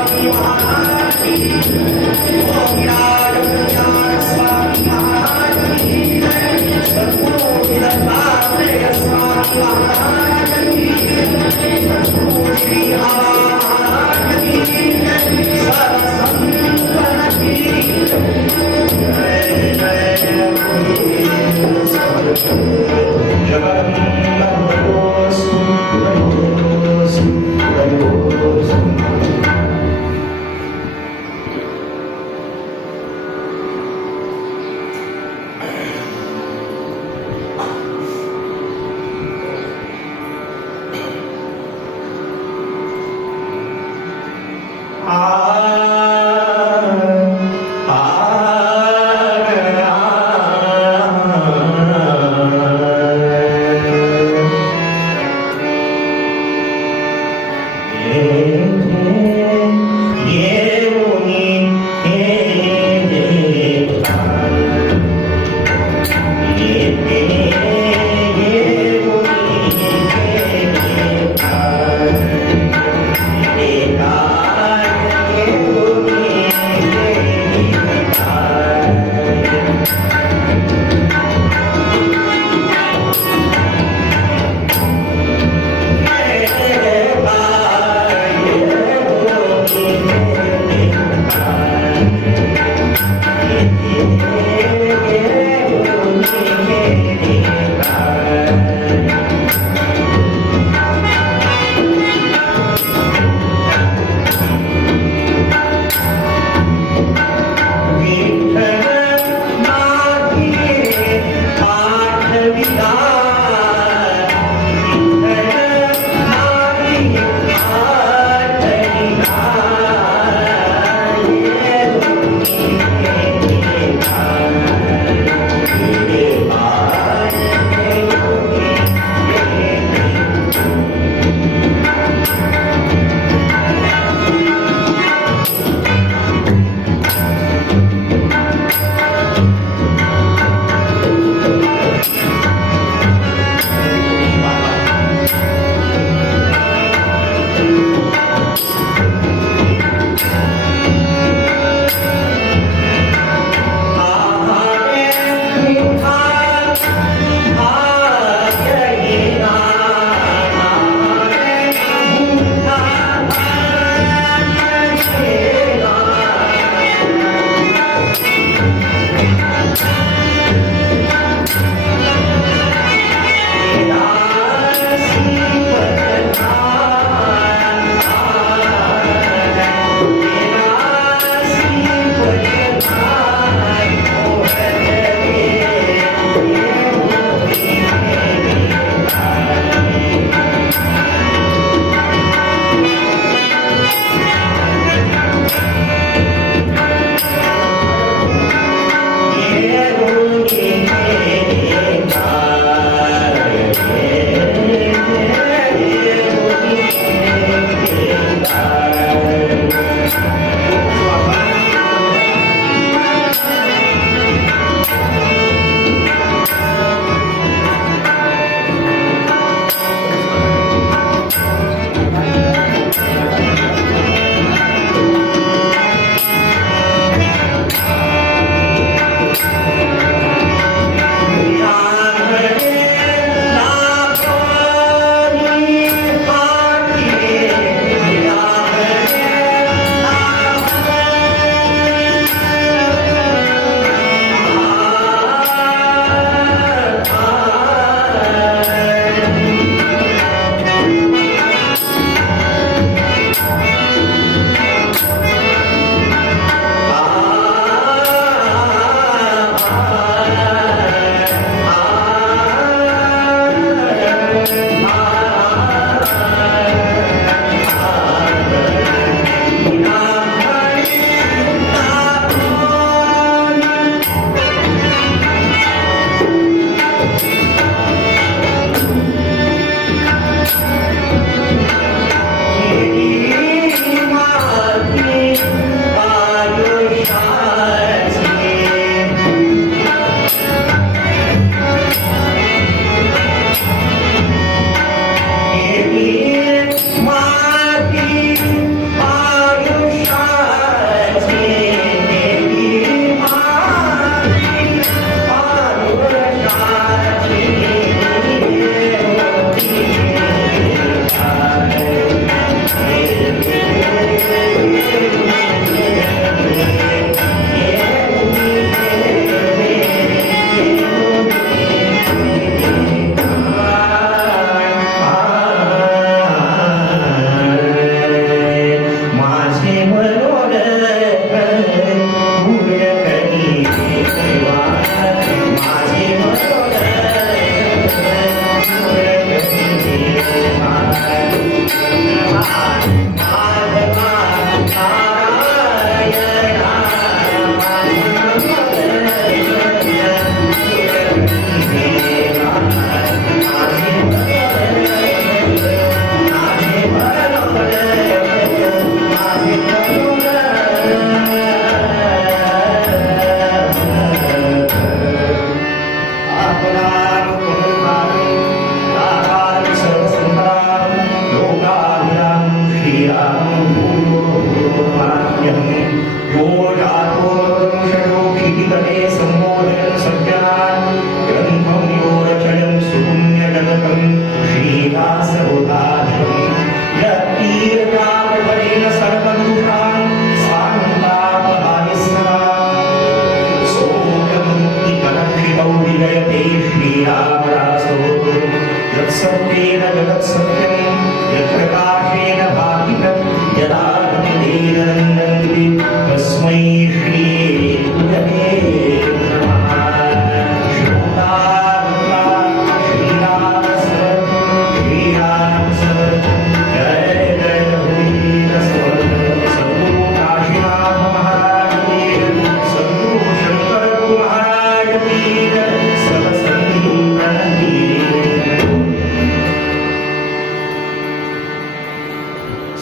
Thank you.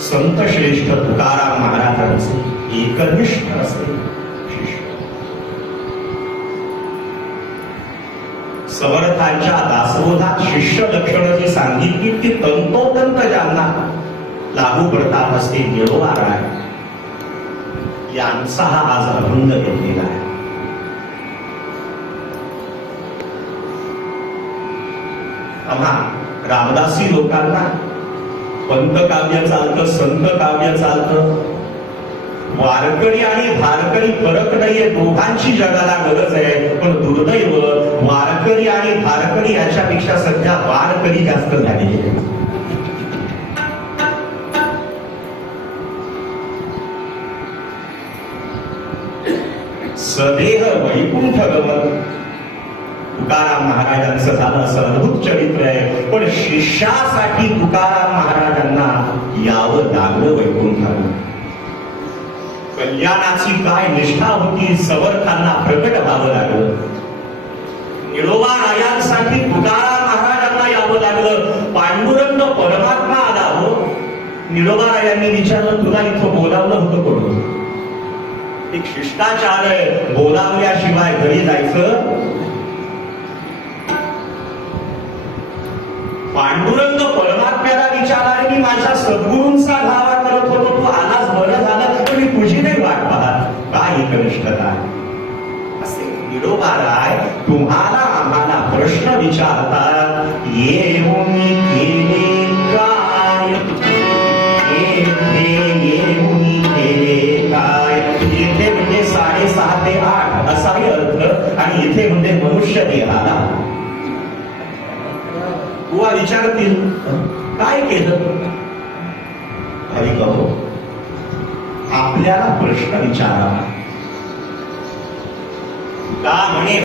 संत श्रेष्ठ तुकाराम महाराजांचे एकनिष्ठ असे शिष्य समर्थांच्या दासबोधात शिष्य लक्षणं जी सांगितली ती तंतोतंत ज्यांना लागू पडतात असते निळोबार आहे यांचा हा आज अभंग घेतलेला आहे. आम्हा रामदासी लोकांना पंत काव्य चालतं, संत काव्य चालतं, वारकरी आणि भारकरी फरक नाहीये, दोघांची जगाला गरज आहे. पण दुर्दैव वारकरी आणि भारकरी याच्यापेक्षा सध्या वारकरी जास्त झालेले आहेत. सदेह वैकुंठ गमन तुकाराम महाराजांचं झालं असं अद्भुत चरित्र आहे. पण शिष्यासाठी तुकाराम महाराजांना यावं लागलं वैकुंठावर. कल्याणाची काय निष्ठा होती समर्थांना प्रकट व्हावं लागलं. निळोबा रायांसाठी तुकाराम महाराजांना यावं लागलं. पांडुरंग परमात्मा आला हो. निळोबा रायांनी विचारलं तुला इथं बोलावलं होतं कोण? एक शिष्टाचार आहे, बोलावल्याशिवाय घरी जायचं. पांडुरंग परमात्म्याला विचारला मी माझ्या सद्गुरूंचा धावा करत होतो, तू आलाच बरं झालं, पण मी तुझी नाही वाट पाहत. काय एकनिष्ठता असे निळोबा राय तुम्हाला आम्हाला प्रश्न विचारतात. येऊन केले काय, येऊन केले काय. इथे म्हणजे 6:30 ते 8 असाही अर्थ आणि इथे म्हणजे मनुष्य देहाला. बुवा विचारतील काय केलं? ऐका हो, आपल्याला प्रश्न विचारावा. का म्हणे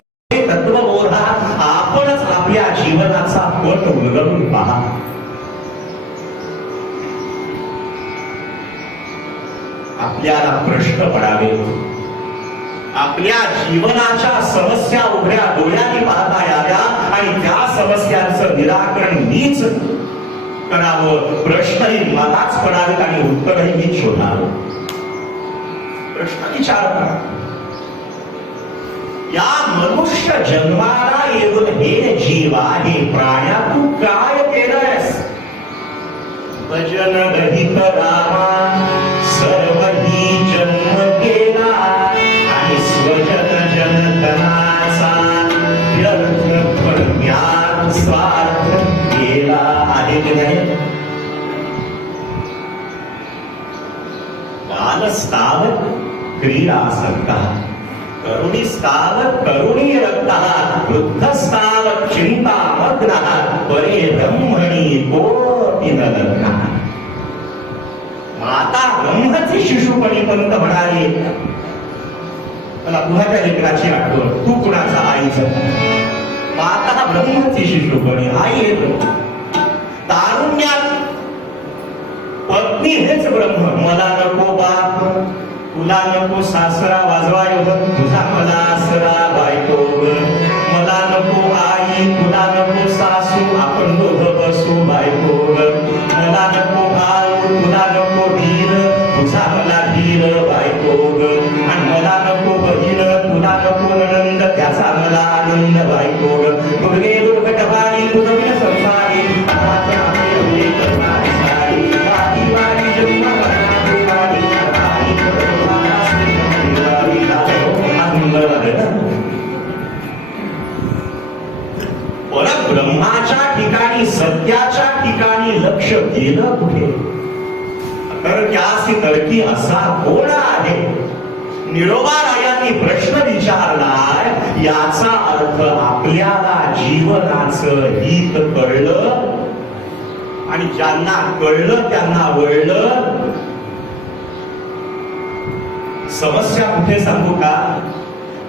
तत्वबोधात आपणच आपल्या जीवनाचा पट उलगडून पहा. आपल्याला प्रश्न पडावे. आपल्या जीवनाच्या समस्या उघड्या डोळ्यांनी पाहता याव्या आणि त्या समस्यांचं निराकरण मीच करावं. प्रश्नही मलाच पडावेत आणि उत्तरही मीच शोधावं. प्रश्न विचारता या मनुष्य जन्माला येऊन हे जीवा हे प्राण्या तू काय केलंयस? भजन रहित रामा सर्वही जन्म केला आणि स्वजन जनतनाचा व्यर्थ प्रज्ञान स्वार्थ केला आहे की नाही? बालस्तावत क्रीडासक्तः करुणीस्तावत करुणी रक्तः वृद्धस्तावत चिंतामग्नः परे ब्रह्मणि कोऽपि न लग्नः. माता ब्रह्मची शिशुपणी पंत म्हणाले. मला कुणाच्या लेकराची आठवण, तू कुणाचा? आईचं. माता ब्रह्मची शिशुपणी आई येतो. तारुण्यात पत्नी हेच ब्रह्म. मला नको बाप, तुला नको सासरा वाजवाय, तुझा मला आसरा बायको. मला नको आई, तुला नको सासू, आपण दोघं बसू बायको. मला नको भाऊ, तुला नको धीर, तुझा मला धीर बायको. आणि मला नको बहीण, तुला नको नंद, त्याचा मला आनंद बायको. दुर्गे दुर्घटवाणी दुर्गे संसारी करणारी सारी वारी वारी जन्म करणारी वारी सत्याच्या ठिकाणी लक्ष गेलं कुठे? तर त्यासी तर्की असा कोण आहे? निरोबारायांनी प्रश्न विचारलाय, याचा अर्थ आपल्याला जीवनाचं हित कळलं आणि ज्यांना कळलं त्यांना वळलं. समस्या कुठे सांगू का?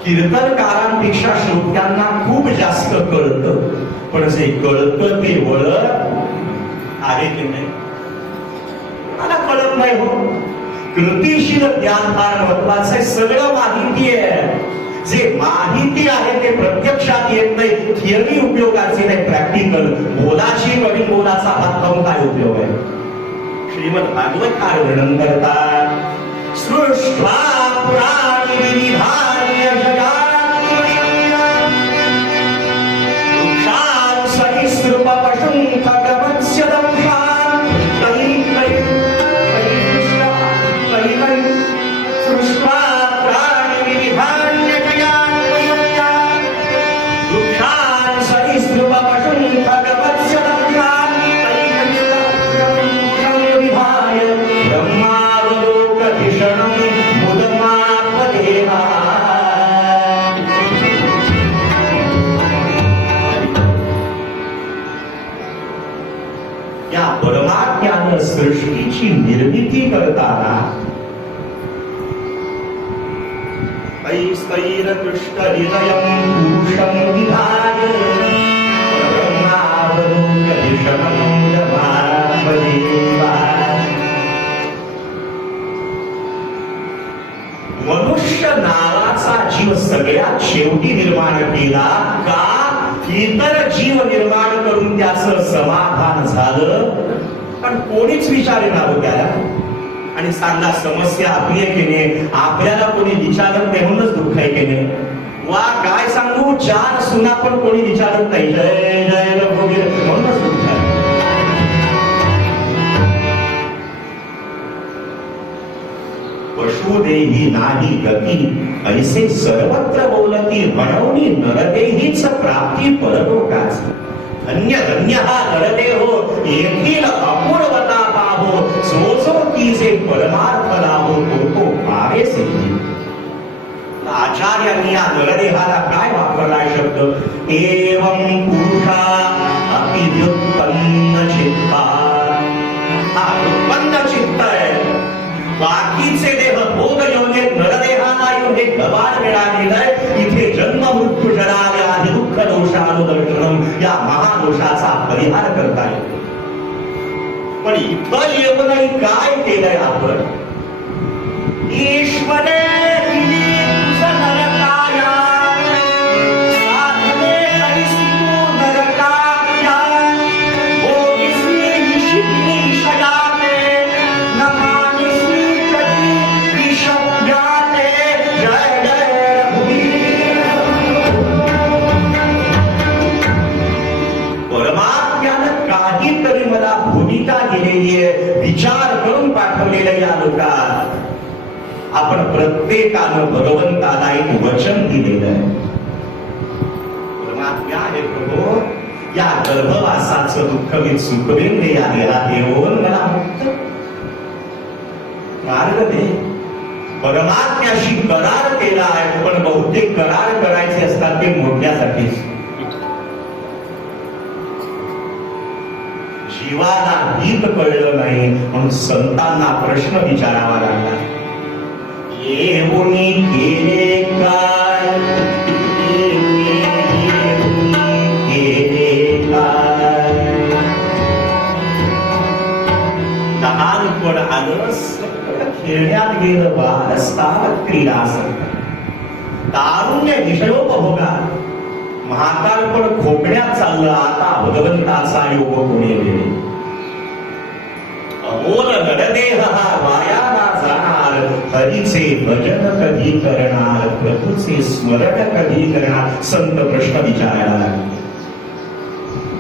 कीर्तनकारांपेक्षा श्रोत्यांना खूप जास्त कळतं, पण जे कळतं ते वळत आहे की नाही? मला कळत नाही हो. कृतीशील ज्ञान फार महत्वाचं आहे. सगळं माहिती आहे, जे माहिती आहे ते प्रत्यक्षात येत नाही. थिअरी उपयोगाची नाही, प्रॅक्टिकल. बोलाची कवी बोलाचा हात खाऊन काय उपयोग आहे? श्रीमद भागवत काय वर्णन करतात? सृष्ट्वा पुराणी विविधान्य वृक्षान् सरीसृप पशून् खगमत्स्य दंशान् सृष्ट्वा पुराणी विविधान्य वृक्षान् सरीसृप पशून् खगमत्स्य दंशान् विधाय ब्रह्मावलोकधिषणं मुदमात्मदेहा. या परमात्म्यानं सृष्टीची निर्मिती करताना ऐस्तैरकृष्ट हृदयं पुरुषं विधाय ब्रह्मावलोकधिषणं मुदमात्मदेहा. मनुष्य नावाचा जीव सगळ्यात शेवटी निर्माण केला का? इतर जीव निर्माण करून त्याचं समाधान झालं, पण कोणीच विचारेना त्याला. आणि सांगा, समस्या आपली आहे की नाही? आपल्याला कोणी विचारत नाही म्हणूनच दुःख आहे की नाही? वा काय सांगू, चार सुना पण कोणी विचारत नाही, जय जय रघुवीर म्हणूनच दुःख आहे. पशुदेही नाही गती, ऐसे सर्वत्र बोलती म्हणवणी नरदेहीच प्राप्ती परलोकाची. धन्य धन्य हा नरदेहो, येथील अपूर्वता पाहो, जो जो तिचे परमार्थ लाभो तो पावे सिद्धी. आचार्यांनी या नरदेहाला काय वापरलाय शब्द? एवं पुरुषा अतिव्युत्पन्न चित्ता. हा उत्पन्न चित्त आहे. बाकीचे देह भोग योगे नरदेहाला येऊन हे गबाळ मिळालेलं आहे. इथे जन्म मृत्यू जरा व्याधी दुःख दोषानुदर्शनम या महादोषाचा परिहार करता येतो. पण इथं येऊनही काय केलंय आपण? ईश्वरे विचार करून पाठवलेल्या या लोकात आपण प्रत्येकानं भगवंताला एक वचन दिलेलं आहे. परमात्मा आहे प्रभू, या गर्भवासाचं दुःख मी सुखवेन दे, या देहात येऊन मला मुक्त मार्ग दे. परमात्म्याशी करार केला आहे, पण बहुतेक करार करायचे असतात ते मोठ्यासाठी. जीवाला हित कळलं नाही म्हणून संतांना प्रश्न विचारावा लागला. येऊनी केले काय, केले काय. लहानपण आलं, खेळण्यात गेलं बालस्तावत क्रीडासक्त. तारुण्य विषयोपभोगात, म्हातारपण खोकण्यात चाललं. आता भगवंताचा योग कोणी गेले. अमोल नरदेह हा वायाला जाणार, हरीचे भजन कधी करणार, प्रभूचे स्मरण कधी करणार. संत प्रश्न विचारायला लागले.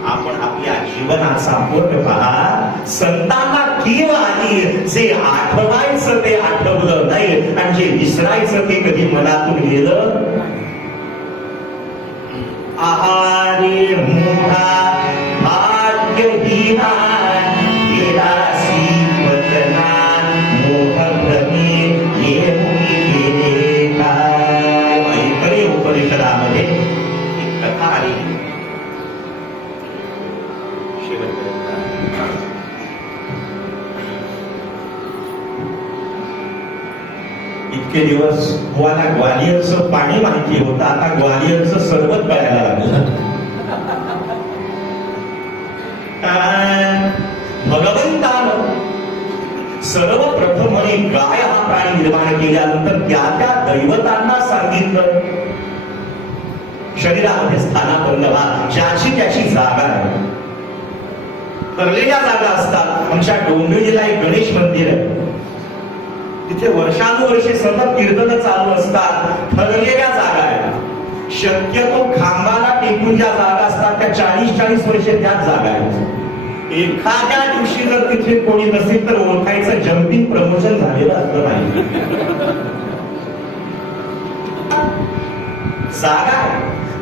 आपण आपल्या जीवनाचा पूर्ण पहा. संतांना कीव आली, जे आठवायचं ते आठवलं नाही आणि जे विसरायचं ते कधी मनातून गेलं. आहारी मोठा भाग्य इतके दिवस बुवाला ग्वालियरचं पाणी माहिती होतं, आता ग्वालियरचं सरबत कळायला लागलं. भगवंतानं सर्वप्रथम म्हणे गाय हा प्राणी निर्माण केल्यानंतर त्या त्या दैवतांना सांगितलं शरीरामध्ये स्थानापन्न व्हा, ज्याची त्याची जागा आहे. ठरलेल्या जागा असतात. आमच्या डोंबिवलीला एक गणेश मंदिर आहे, तिथे वर्षानुवर्षे सतत कीर्तन चालू असतात. ठरलेल्या जागा आहेत. शक्यतो खांबाला टेकून ज्या जागा असतात त्या 40-40 वर्षे त्याच जागा आहेत. एखाद्या दिवशी जर तिथे कोणी नसेल तर ओळखायचं जम्पिंग प्रमोशन झालेलं असलं नाही. जागा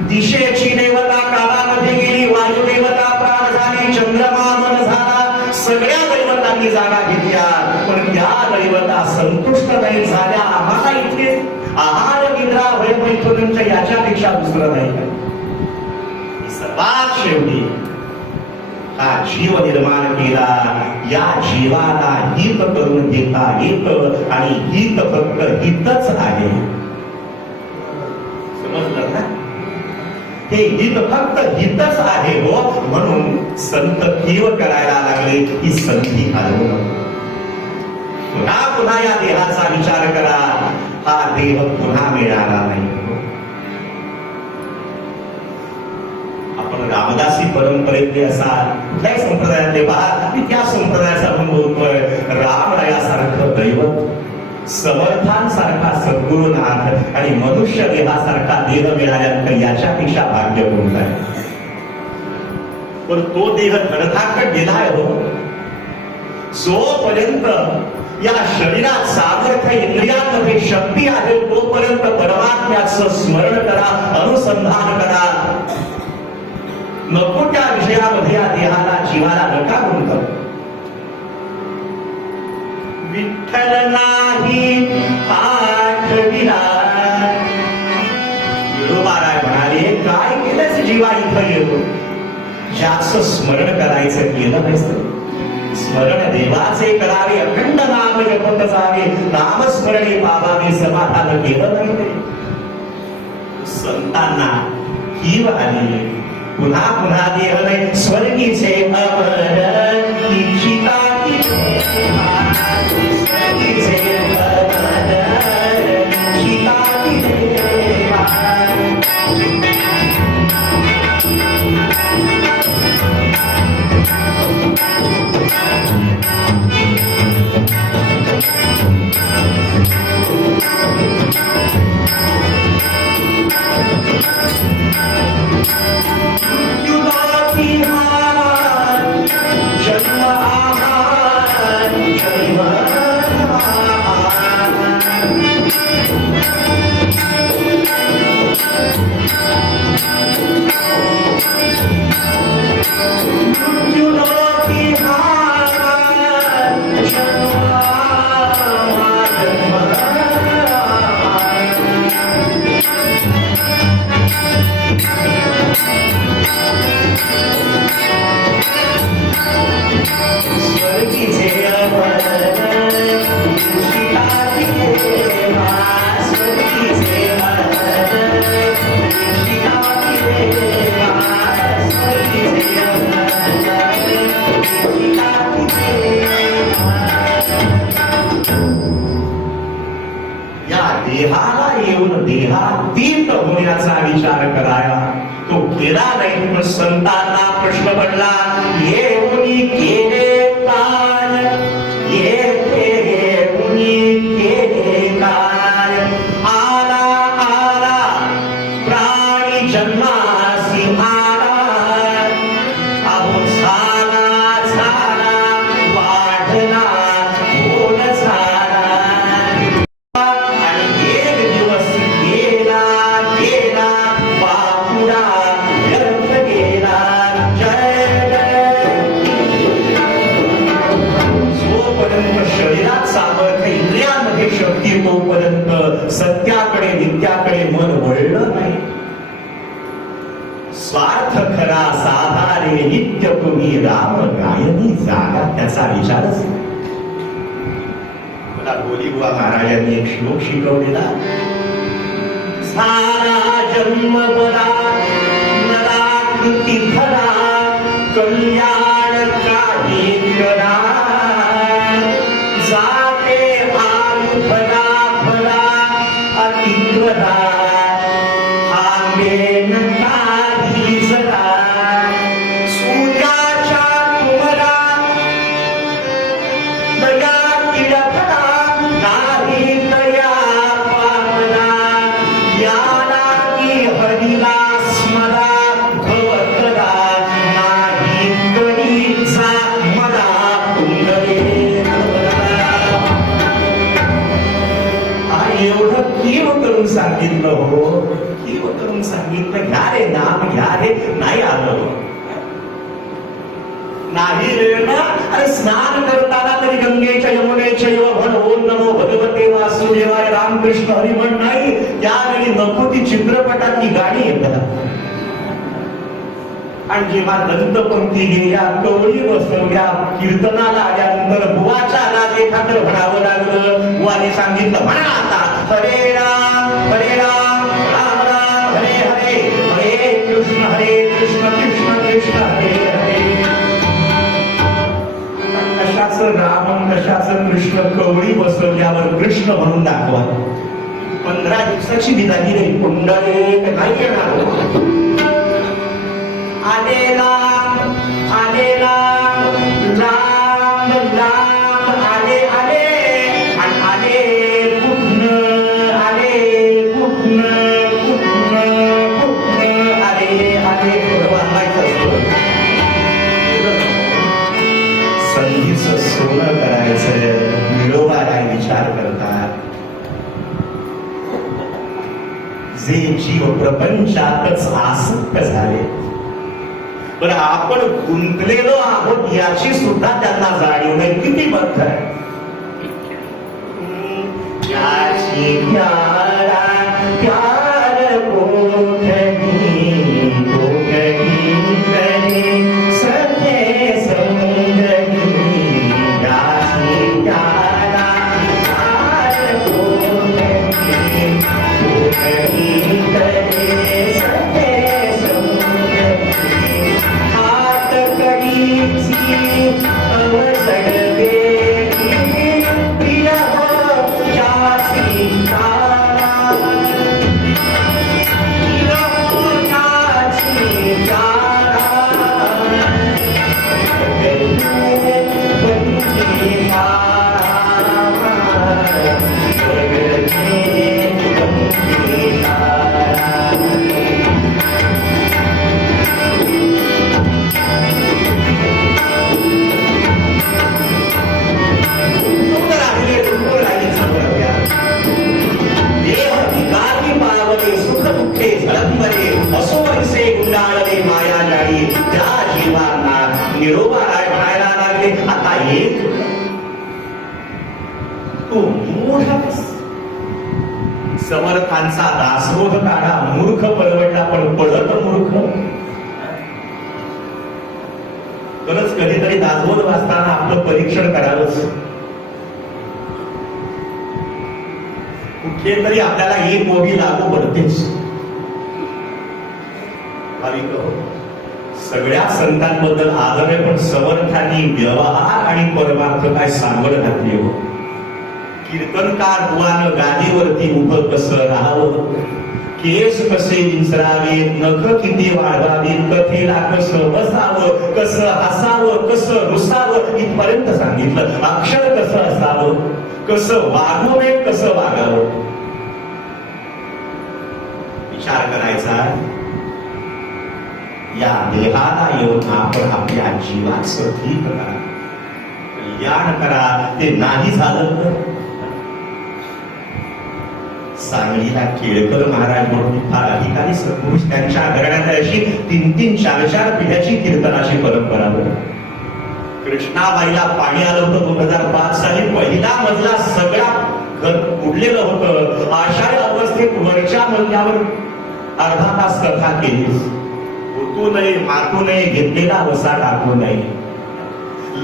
दिशेची देवता काळामध्ये गेली, वायुदेवता प्राण झाली, चंद्रमा मन झाला, सगळ्या दैवतांनी जागा घेतल्या. पण त्या दैवता संतुष्ट नाही झाल्या. आम्हाला इथे आहार निद्रा भयमैथुनांच्या याच्यापेक्षा दुसरं नाही. सर्वात शेवटी हा जीव निर्माण केला. या जीवाला हित करून घेता येत आणि हित फक्त हितच आहे. समजलं ना? हे हित फक्त हितच आहे हो. म्हणून संत केव करायला लागले ही संधी घालवू नको. पुन्हा पुन्हा या देहाचा विचार करा. हा देह पुन्हा मिळाला नाही. आपण रामदासी परंपरेतले असाल, कुठल्याही संप्रदायातले पहा, मी त्या संप्रदायाचा अनुभव होतोय. रामरायासारखं दैवत, समर्थांसारखा सद्गुरुनाथ आणि मनुष्य देहासारखा देह मिळाल्यानंतर याच्यापेक्षा भाग्य कोणतं आहे? पण तो देह धडधाकट दिलाय हो. जोपर्यंत या शरीरात सामर्थ्य, इंद्रियांमध्ये शक्ती आहे, तोपर्यंत परमात्म्याचं स्मरण करा, अनुसंधान करा. नको त्या विषयामध्ये या देहाला, जीवाला नका गुंतवू. विठ्ठल नाही आठविला. विठोबाराय म्हणाले, काय केलंच जीवा इथं येतो? ज्याचं स्मरण करायचं केलं नसतं. स्मरण देवाचे करावे, अखंड नाम जपत जावे, नामस्मरणे पावावे, समाधान केलं नाही ते. संतांना कीव आली. पुन्हा पुन्हा देह नाही. स्वर्गीचे अमर इच्छिता स्वर्गीचे अमर इच्छिता देहाला येऊन देहातीत होण्याचा विचार करायला तो केला नाही. पण संतांना प्रश्न पडला, येऊन केले काय? येऊन केले काय? आला आला प्राणी जन्मासी आला, अहो झाला झाला वाढला बोल झाला. शरीरात सामर्थ्य, इंद्रियांमध्ये शक्ती, तोपर्यंत सत्याकडे नित्याकडे मन वळलं नाही. स्वार्थ खरा साधारे नित्य तुम्ही राम गायनी जागा, त्याचा विचारच मला गोलीबुवा महाराजांनी एक श्लोक शिकवलेला. सारा जन्म बरा नराकृती धरा कल्याण काही करा जाते आयु भरा भरा अतिग्रहा आंबेन काही जरा सूर्याच्या तुमरा दया किडा नाही दया पावला याला की हरिला स्मरा भवतरा नाही कधीचा मला कुंडले एवढं कीव करून सांगितलं हो, कीव करून सांगितलं. घ्या रे नाम घ्या रे, नाही आलं नाही रे ना. अरे स्नान करताना तरी गंगेच्या यमुनेच्या भण ओम नमो भगवते वासुदेवाय रामकृष्ण हरी म्हण नाही. त्यावेळी नको ती चित्रपटातली गाणी येतात. आणि जेव्हा दंतपंक्ती गेल्या कवळी बसवल्या कीर्तनाला आल्यानंतर बुवाच्या नादी खातर म्हणावं लागलं. बुवाने सांगितलं म्हणा आता हरे राम राम राम हरे हरे हरे कृष्ण कृष्ण कृष्ण हरे हरे. कशाचं राम कशाचं कृष्ण कवळी बसवल्यावर कृष्ण म्हणून दाखवा. 15 दिवसाची विधानी रे कुंडले नाही येणार. आलेला आलेला राम राम आले आले आणि आले कुठनं आले कुठनं कुठनं कुठनं आले आले संधीचं सोनं करायचं मिळोबा काय विचार करतात. जे जीव प्रपंचातच आसक्त झाले पण आपण गुंतलेलो आहोत याची सुद्धा त्यांना जाणीव नाही. किती बद्ध आहे याची प्यारा प्यार कोठही कोठही करे सखे संगही याची प्यारा प्यार कोठही कोठही करे सखे संगही हात करीची अवसर देवी प्रिय हो याची प्यारा प्रिय हो याची प्यारा बंदी मारा बंदी मारा. सुख दुःखे झळंबरे असो वैसे गुंडाळले माया जाळी. त्या जीवांना निरोबा राय म्हणायला लागले आता एक तो मूढ समर्थांचा दासबोध काढा. मूर्ख परवडला पण पडत मूर्ख. खरंच कधीतरी दासबोध वाचताना आपलं परीक्षण करावंच. कुठेतरी आपल्याला एक ओवी लागू पडतेच. सगळ्या संतांबद्दल आदर आहे पण समर्थांनी व्यवहार आणि परमार्थ काय सांगड घातली हो. कीर्तनकार बुवानं गादीवरती उभं कसं राहावं, केस कसे विंचरावे, नख किती वाढवावी, कथेला कसं बसावं, कसं हसावं, कसं रुसावं इथपर्यंत सांगितलं. अक्षर कसं असावं, कसं वागू नये, कसं वागावं. विचार करायचा या देहाला येऊन आपण आपल्या जीवाचं ठीक करा, कल्याण करा. ते नाही झालं तर सांगलीला केळकर महाराज म्हणून फार अधिकारी सत्पुरुष त्यांच्या घराण्यात अशी 3-3, 4-4 पिढ्याची कीर्तनाची परंपरा होती. कृष्णाबाईला पाणी आलं होतं 2005 साली. पहिला मजला सगळा घर उडलेलं होतं. आषाढ अवस्थेत वरच्या मजल्यावर अर्धा तास कथा केली. उठू नये, मातू नये, घेतलेला वसा टाकू नये.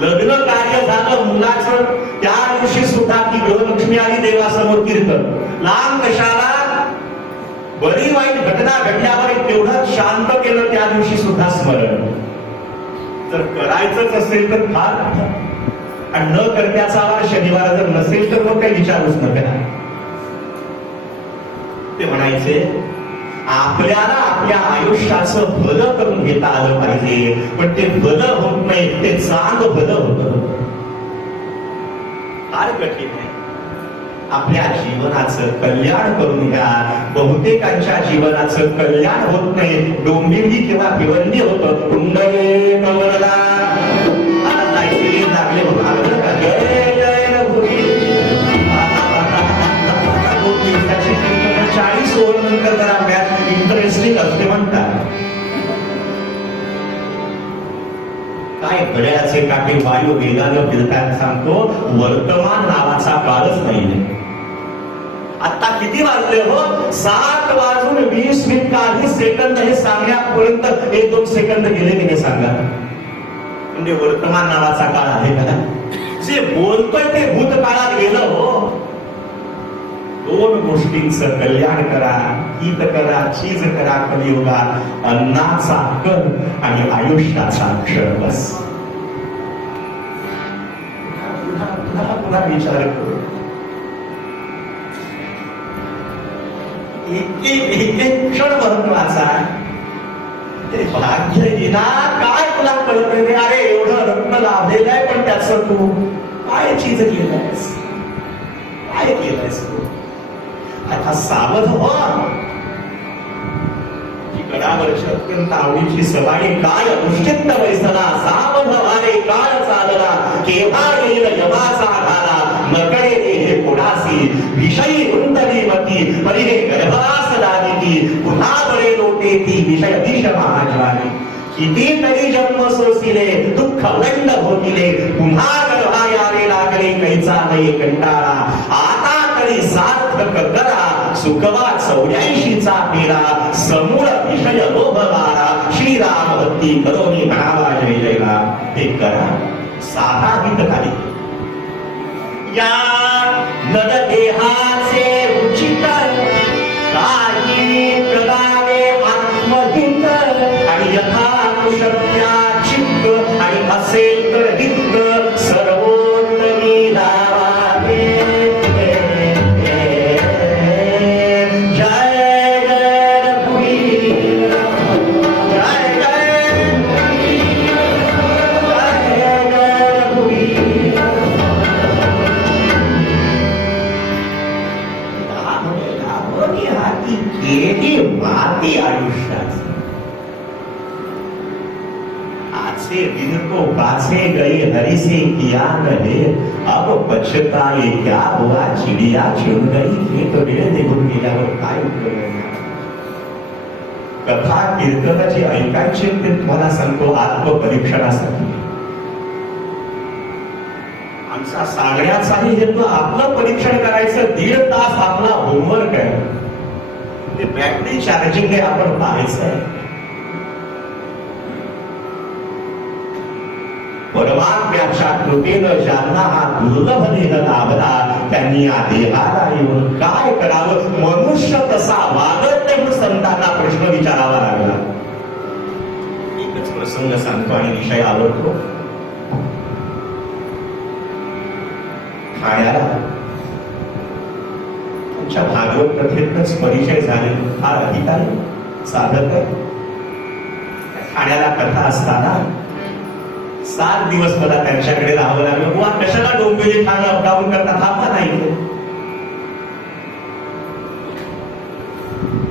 लग्न कार्य झालं, मुलाचं त्या दिवशी सुद्धा ती गृहलक्ष्मी आली देवासमोर कीर्तन. लांब कशाला, बरी वाईट घटना घडल्यावर तेवढं शांत केलं त्या दिवशी सुद्धा स्मरण. जर करायचंच असेल तर फार, आणि न करण्याचा वार शनिवार जर नसेल तर मग काही विचारूच नका. ते म्हणायचे आपल्याला आपल्या आयुष्याचं भलं करून घेता आलं पाहिजे, पण ते भलं होत नाही, ते चांग भलं होत. फार कठीण आहे. आपल्या जीवनाचं कल्याण करून घ्या. बहुतेकांच्या जीवनाचं कल्याण होत नाही, डोंबिवली किंवा भिवंडी होतं. कुंडले कवरला आता जायचे लागले होते. जय जय रघुवीर 40 ओव्हर नंतर जरा मॅच इंटरेस्टिंग असते म्हणतात. काय घड्याळाचे काटे वायू वेगानं फिरताना सांगतो, वर्तमान नावाचा काळच नाहीये. आता किती वाजले हो? 7:20 काही सेकंद हे सांगण्यापर्यंत 1-2 सेकंद गेले की नाही सांगा. म्हणजे वर्तमान नावाचा काळ आहे का? जे बोलतोय ते भूतकाळात गेलं हो. 2 गोष्टींचं कल्याण करा, हित करा, चीज करा कलियुगात, अन्नाचा कण आणि आयुष्याचा क्षण. बस पुन्हा विचार करू. एक क्षण महत्वाचा. ते भाग्य दिना काय तुला कळत नाही. अरे एवढं रत्न लाभलेलं आहे, पण त्याचं तू काय चीज केलंयस, काय केलंयस तू? आता सावध हो. गडावरची अत्यंत आवडीची सवारी काय अनुष्ठित वैसला, सावध वारे काळ चालला, केव्हा येईल यमाचा घाला, नकडे हे कोणासी विषयी गुंतली मती, पहिले गर्भास लागिती, पुन्हा बळे लोटे ती विषय दिश महाज्वाली. कितीतरी जन्म सोसिले, दुःख दंड होतिले, पुन्हा गर्भा यावे लागले, कैचा नाही कंटाळा. आता तरी सार्थक करा, सुखवा 84चा फेरा, समूळ विषय लोभवारा, श्रीराम भक्ती करोनी म्हणावा जय जयला. ते करा साधा हितकारी. या नद देहाचे उचित काही करावे आत्महित, आणि यथानुशक्त्या चित्त, आणि असेल तर हित सर्वोत्तमी लावावे. आयुष्याचे दिन को बासे गए हरि से किया कहे, अब पछताए क्या हुआ, चिड़िया चुन गई. हे तो वेळ निघून गेल्यावर काय उपयोग आहे. कथा कीर्तन जे ऐकायचे ते तुम्हाला सांगतो आत्मपरीक्षणासाठी. आमचा सांगण्याचाही हेतू आपलं परीक्षण करायचं. 1.5 तास आपला होमवर्क आहे. ते बॅटरी चार्जिंग आहे, आपण पाहायचं. परमात्म्याच्या कृपेनं ज्यांना हा दुर्लभ देह लाभला, त्यांनी या देहाला येऊन काय करावं. मनुष्य तसा वागत नाही म्हणून संतांना प्रश्न विचारावा लागला. एकच प्रसंग सांगतो आणि विषय आवडतो. ठाण्याला तुमच्या भागवत कथेतच परिचय झाले. फार अधिकारी साधक आहे. ठाण्याला कथा असताना 7 दिवस मला त्यांच्याकडे राहावं लागलं. बुवा कशाला डोंबिवली ठाणे अपडाऊन करता, थांबा नाही.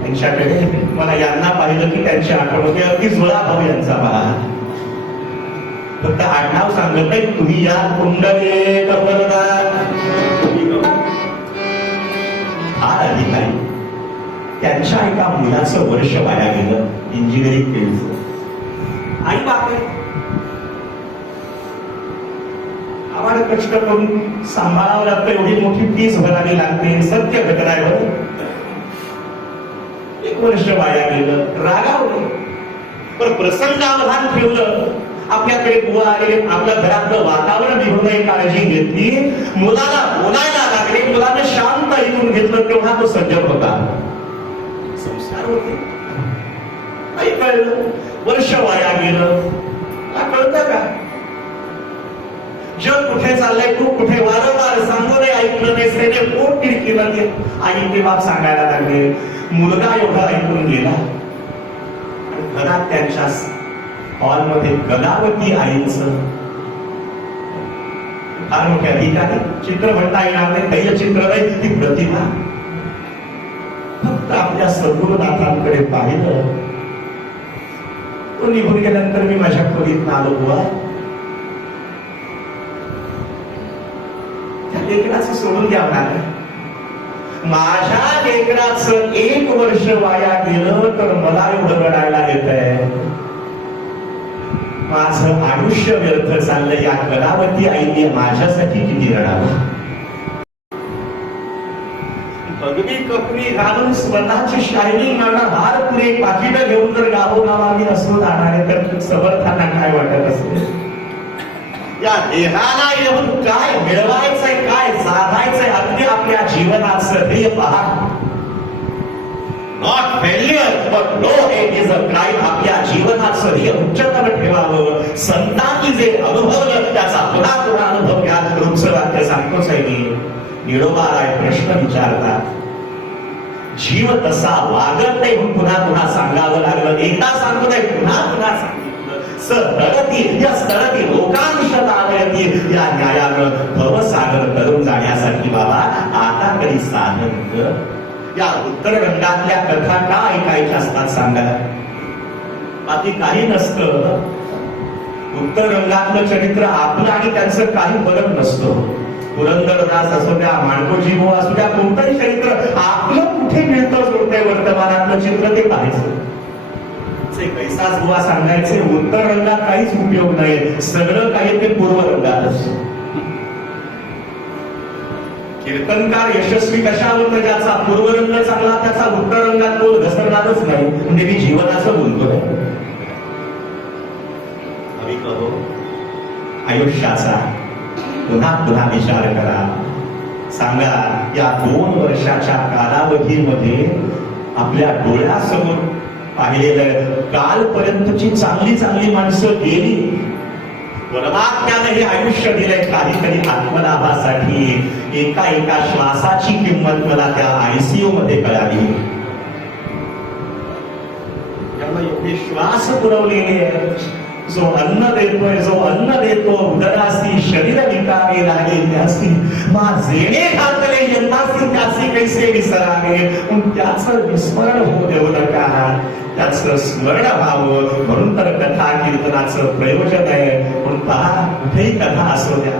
त्यांच्याकडे मला यांना पाहिलं की त्यांची आठवण होती. अगदी जुळा भाऊ यांचा पहा. फक्त आडनाव सांगत नाही. तुम्ही या कुंडले फार अधिकारी. त्यांच्या एका मुलाचं वर्ष वाया गेलं इंजिनिअरिंग फील्डचं. आई बाप आम्हाला कष्ट करून सांभाळावं लागतं. एवढी मोठी फीस भरावी लागते. सत्य घटना आहे. 1 वर्ष वाया गेलं. रागावलं, पण प्रसंगावधान ठेवलं आपल्याकडे बुवा आले, आपल्या घरातलं वातावरण बिघडून काळजी घेतली, मुलाला बोलायला लागले, मुलाने शांत ऐकून घेतलं, तेव्हा तो सज्जन होता. संस्कार होते. काही कळलं, वर्ष वाया गेलं, कळतं का? जग कुठे चाललंय, तू कुठे, वारंवार सांगू नये, ऐकलं नाही, त्याने पोट किडकिलं नाही. आई ते बाप सांगायला लागले. मुलगा एवढा ऐकून गेला. घरात त्यांच्या हॉलमध्ये कलावती आईंचं फार मोठे अधिकारी, चित्र म्हणता येणार नाही, तैलचित्र नाही, ती प्रतिभा. फक्त आपल्या सद्गुरुनाथांकडे पाहिलं. तो निघून गेल्यानंतर मी माझ्या खोलीत आलो. बुवा, त्या लेकराचं सोडून द्यावं लागलं. माझ्या लेकराचं 1 वर्ष वाया गेलं तर मला एवढं रडायला येतंय. माझं आयुष्य व्यर्थ चाललं. या कलावती आईने माझ्यासाठी किती रडावं. पगडी कपडी घालून स्वतःची शायनिंग नाणं हार पुरे पाकिटं घेऊन जर गावोगावाने असो जाणारे तर समर्थांना काय वाटत असेल. या देहाला येऊन काय मिळवायचंय, काय साधायचंय, अगदी आपल्या जीवनाचं ध्येय पहा. Not failure but no it is a crime. आपल्या जीवनाचं ध्येय उच्चतर ठेवावं. संतांनी जे अनुभवलं त्याचा पुन्हा पुन्हा अनुभव घ्या. रोजचं वाक्य सांगतोच आहे मी. निडोबाराय प्रश्न विचारतात. जीव तसा वागत नाही म्हणून पुन्हा पुन्हा सांगावं लागलं. एकदा सांगतो नाही, पुन्हा पुन्हा सांगितलं. सरती या सरती लोकांश लावती या न्यायानं भवसागर तरुण जाण्यासाठी बाबा आता तरी साधन कर. या उत्तर रंगातल्या कथा का ऐकायच्या असतात सांगा. बाकी काही नसतं. उत्तर रंगातलं चरित्र आपलं आणि त्यांचं काही फरक नसतो. पुरंदरदास असू द्या, माणकोजी भाऊ असू द्या, कोणतंही चरित्र आपलं कुठे मिळतं जोडतंय वर्तमानातलं चित्र ते पाहायचं. पैसाच बुवा सांगायचे उत्तर रंगात काहीच उपयोग नाही. सगळं काही ते पूर्व रंगात असतं. कीर्तनकार यशस्वी कशा होतं, ज्याचा पूर्व रंग चांगला त्याचा उत्तर रंगात बोल घसरणारच नाही. म्हणजे मी जीवनाचं बोलतोय. अभी कहो आयुष्याचा पुन्हा पुन्हा विचार करा. सांगा या 2 वर्षाच्या कालावधीमध्ये आपल्या डोळ्यासमोर पाहिलेलं कालपर्यंतची चांगली चांगली माणसं गेली. परमात्म्याने हे आयुष्य दिलंय काहीतरी आत्मलाभासाठी. एका एका श्वासाची किंमत मला त्या ICU मध्ये कळाली. त्यामुळे एवढे श्वास पुरवलेले आहेत. जो अन्न देतोय, जो अन्न देतो उदरासी शरीर विकावे लागेल त्यासी माझेने घातले यंदासी त्यासी कैसे विसरावे. त्याचं विस्मरण होऊ देऊ नका. त्याचं स्मरण व्हावं म्हणून तर कथा कीर्तनाचं प्रयोजन आहे. म्हणून पहा कुठेही कथा असू द्या,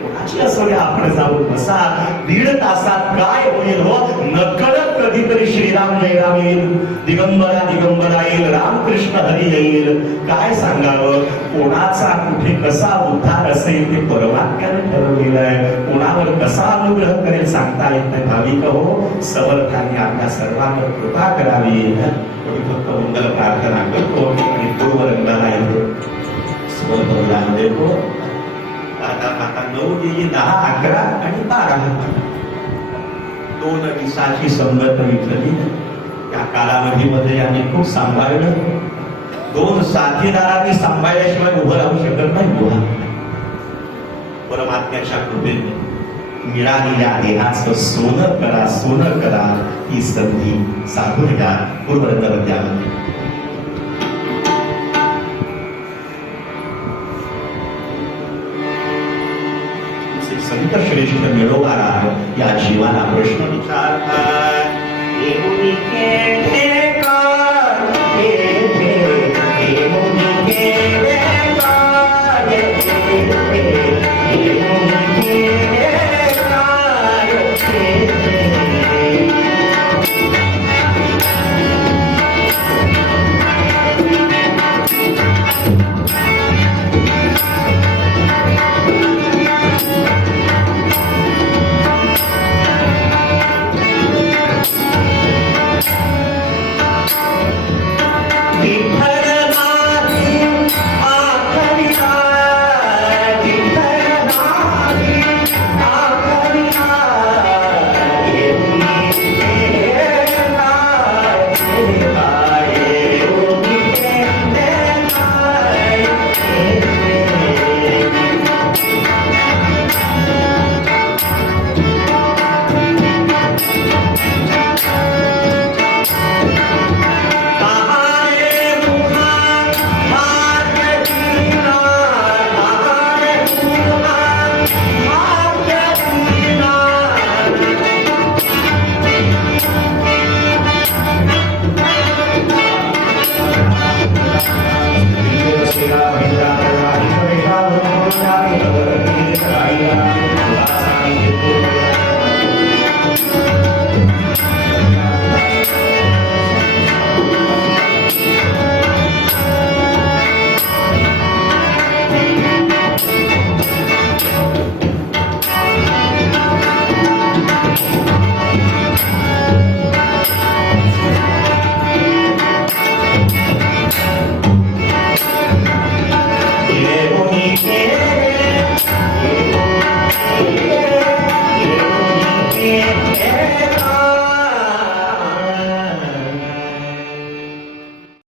कोणाची असू द्या, आपण जाऊन बसा. 1.5 तासात काय होईल हो. नकळत कधीतरी श्रीराम जयराम येईल, दिगंबरा दिगंबरा येईल, रामकृष्ण हरी येईल. काय सांगावं. कोणाचा कुठे कसा उद्धार असेल ते परमात्म्याने ठरवलेलं आहे. कोणावर कसा अनुग्रह करेल सांगता येत नाही. भाविक हो, समर्थांनी आपल्या सर्वांवर कृपा करावी. फक्त मंगल प्रार्थना करतो आणि पूर्व रंगाला येतो. स्वतः देतो. आता 9 येईल, 10, 11 आणि 12 2 दिवसाची संगत विठली. त्या कालावधीमध्ये आम्ही खूप सांभाळलं. 2 साथीदारांनी सांभाळल्याशिवाय उभं राहू शकत नाही. बुवा परमात्म्याच्या कृपेने मिळालेल्या देहाचं सोनं करा, सोनं करा. ही संधी साधून घ्या. पूर्वरंगामध्ये संत श्रेष्ठ मिळवणारा या जीवाला प्रश्न विचारता.